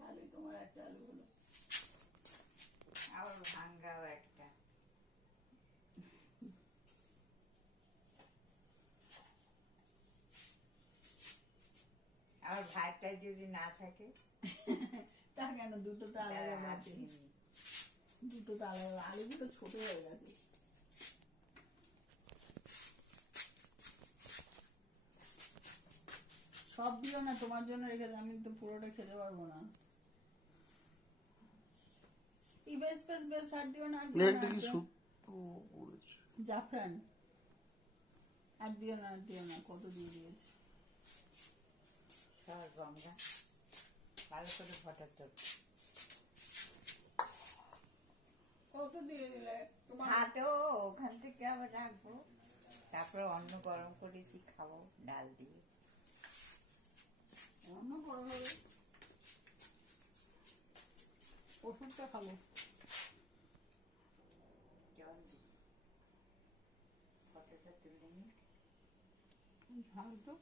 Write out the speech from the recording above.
ভালোই তোমার একটা আলু হলো। আবার ভাঙ্গাও একটা। আবার ভাতটা যদি না থাকে তা কেন, দুটো তো আলাদা বাটি, দুটো তো আলাদা। আলুগুলো ছোট হয়ে গেছে। সব দিও না, তোমার জন্য রেখে দাও, আমি তো পুরোটা খেতে পারবো না। বেশ বেশ বেশ, আর দিও না, আর দিও না, জাফরান আর দিও না, আর দিও না, কত দিয়ে দিয়েছে। সব গঙ্গা ভালো করে ফটাতে, কত দিয়ে দিলে তোমার? হাতেও ওখান থেকে আবার রাখবো, তারপরে অন্ন গরম করেছি খাবো ডাল দিয়ে। অন্য বড় হবে, ওষুধটা খাবো। জল দিই, ফটোটা তুলে নি। ভালো তো।